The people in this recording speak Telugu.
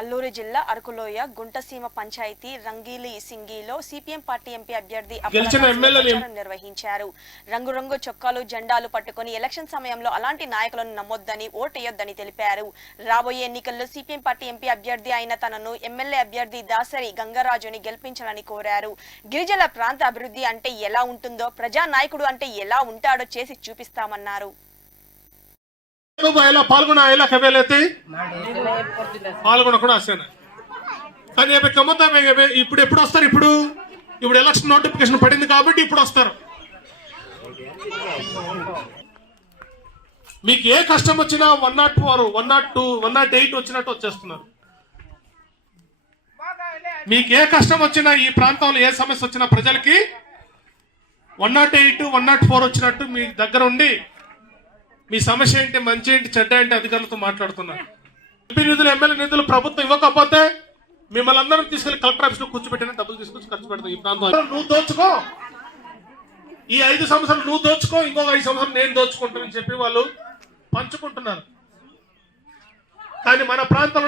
అల్లూరు జిల్లా అరకులోయ గుంటసీమ పంచాయతీ రంగీలి సింగిలో సిపిఎం పార్టీ ఎంపీ అభ్యర్థి నిర్వహించారు. రంగురంగు చొక్కాలు జెండాలు పట్టుకుని ఎలక్షన్ సమయంలో అలాంటి నాయకులను నమ్మొద్దని ఓటేయొద్దని తెలిపారు. రాబోయే ఎన్నికల్లో సిపిఎం పార్టీ ఎంపీ అభ్యర్థి అయిన తనను ఎమ్మెల్యే అభ్యర్థి దాసరి గంగరాజుని గెలిపించాలని కోరారు. గిరిజన ప్రాంత అభివృద్ధి అంటే ఎలా ఉంటుందో ప్రజా నాయకుడు అంటే ఎలా ఉంటాడో చేసి చూపిస్తామన్నారు. खूप यायला फाल्गुण यायला పాల్గొన కూడా కానీ యాభై ఇప్పుడు ఎప్పుడు వస్తారు ఇప్పుడు? ఇప్పుడు ఎలక్షన్ నోటిఫికేషన్ పడింది కాబట్టి ఇప్పుడు వస్తారు. మీకు ఏ కష్టం వచ్చినా one nought four one nought two one nought eight వచ్చినట్టు వచ్చేస్తున్నారు. మీకు ఏ కష్టం వచ్చినా ఈ ప్రాంతంలో ఏ సమస్య వచ్చినా ప్రజలకి one nought eight one nought four వచ్చినట్టు మీ దగ్గర ఉండి మీ సమస్య ఏంటి మంచి ఏంటి చెడ్డ ఏంటి అధికారులతో మాట్లాడుతున్నారు. ఎంపీ నిధులు ఎమ్మెల్యే నిధులు ప్రభుత్వం ఇవ్వకపోతే మిమ్మల్ని అందరం తీసుకెళ్ళి కలెక్టర్ ఆఫీస్లో కూర్చోబెట్టిన డబ్బులు తీసుకొచ్చి ఖర్చు పెడతాం ఈ ప్రాంతం. నువ్వు దోచుకో. ఈ ఐదు సంవత్సరాలు నువ్వు దోచుకో ఇంకొక ఐదు సంవత్సరాలు నేను దోచుకుంటానని చెప్పి వాళ్ళు పంచుకుంటున్నారు. కానీ మన ప్రాంతంలో